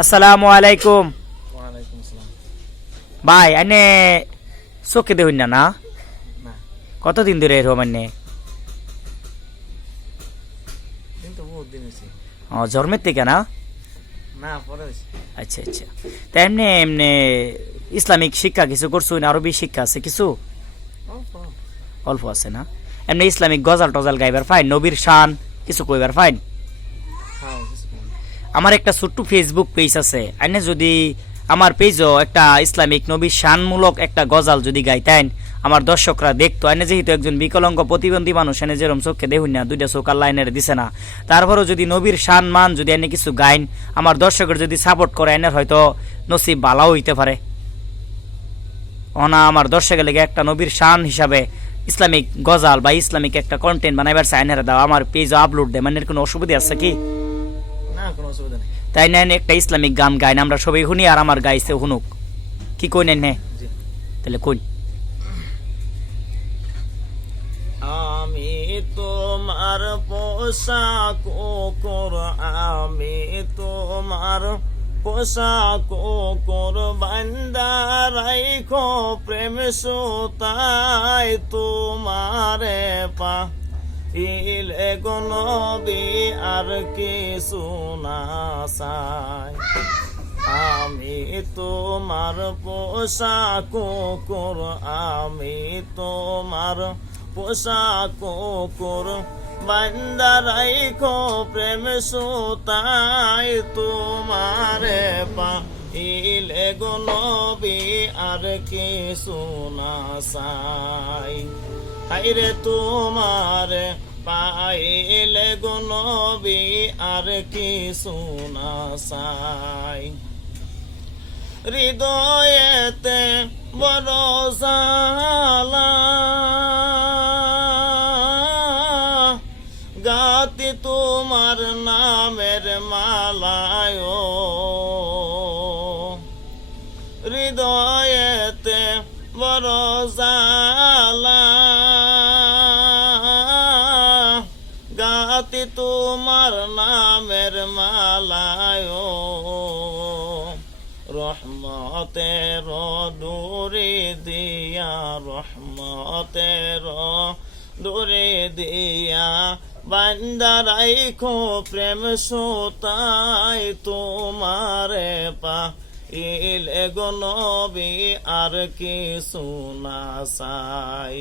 আসসালামু আলাইকুম। ওয়ালাইকুম আসসালাম। ভাই আনে চোখে দেখুন না না না কতদিন ধরে এরকম আনে? কিন্তু বহুত দিন হয়েছে। জন্মের থেকে না? না পরে হয়েছে। আচ্ছা আচ্ছা। তা এমনি এমনি ইসলামিক শিক্ষা কিছু করছো না? আরবি শিক্ষা আছে কিছু? অল্প। অল্প আছে না? এমনি ইসলামিক গজাল টজাল গাইবার ফাইন, নবীর শান কিছু কইবার ফাইন? হ্যাঁ কিছু কম। আমার একটা ছোট্ট ফেসবুক পেজ আছে, আইনে যদি আমার পেজও একটা ইসলামিক নবী শানমূলক একটা গজাল যদি গাইতেন, আমার দর্শকরা দেখতো। আইনে যেহেতু একজন বিকলাঙ্গ প্রতিবন্ধী মানুষ, এনে যেরকম চোখে দেখুন না, দুইটা চোখ আল্লাহ এনে দিছে না, তারপরেও যদি নবীর শান মান যদি এনে কিছু গাইন, আমার দর্শকের যদি সাপোর্ট করে, এনের হয়তো নসিব বালাও হইতে পারে। অনা আমার দর্শকের লেগে একটা নবীর শান হিসাবে ইসলামিক গজাল বা ইসলামিক একটা কন্টেন্ট বানাইবার চাইনারা দাও, আমার পেজও আপলোড দেয়, মানে কোনো অসুবিধা আছে কি? না কোনো অসুবিধা নেই। তাই নেন একটা ইসলামিক গান গাইন, আমরা সবাই শুনি আর আমার গাইছে শুনুক। কি কই নেন? জি। তাহলে কই। আমি তোমার পোশাক কোর, আমি তোমার পোশাক কোর, বান্দা রাইখো প্রেম সুতায় তোমারে পা ইলে গো নবী আর কিছু না চাই। আমি তোমার পোশাক কোর, আমি তোমার পোশাক কোর, বান্দা রাইখো প্রেম সুতায় তোমারে পা ইলে গো নবী আর কিছু না চাই। হাইরে তোমারে পাইলে গো নবী আর কিছু না চাই। হৃদয়েতে বড় জালা, গাতি তোমার নামের মালায়, হৃদয়েতে বড় জালা, গাতি তোমার নামের মালায়, রহমতের দূরে দিয়া, রহমতের দূরে দিয়া, বান্দা রাইখো প্রেম সুতায় তোমারে পা ইলে গো নবী আর কিছু না চাই।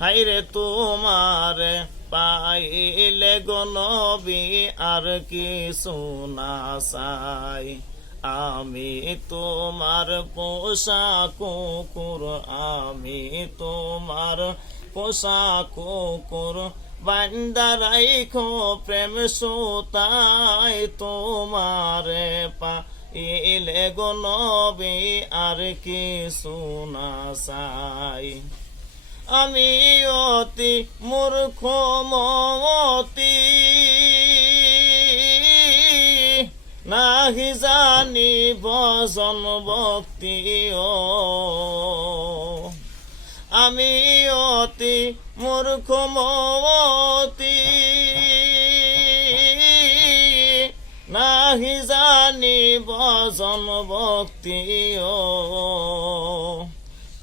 হাইরে তোমারে পাইলে গো নবী আর কিছু না চাই। আমি তোমার পোশাক কোর, আমি তোমার পোশাক কোর, বান্দা রাইখো প্রেম সুতায় তোমারে পা ইলে গো নবী আর কিছু না চাই। আমি অতি মূর্খ মতি, নাহি জানি ভজন ভক্তি, আমি অতি মূর্খ মতি, নাহি জানি ভজন ভক্তি,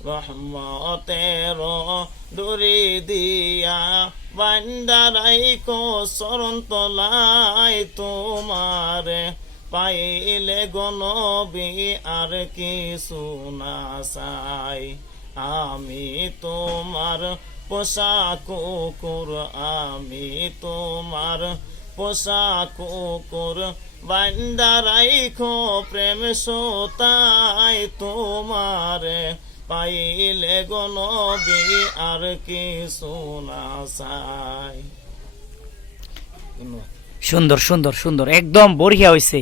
রহমতের দূরে দিয়া, বান্দা রাইখো চরণ তলায় তোমারে পাইলে গো নবী আর কিছু না চাই। আমি তোমার পোশাক কোর, আমি তোমার পোশাক কোর, বান্দা রাইখো প্রেম সুতায় তোমারে পাইলে গো নবী আর কিছু না চাই। সুন্দর সুন্দর সুন্দর, একদম বঢ়িয়া হয়েছে।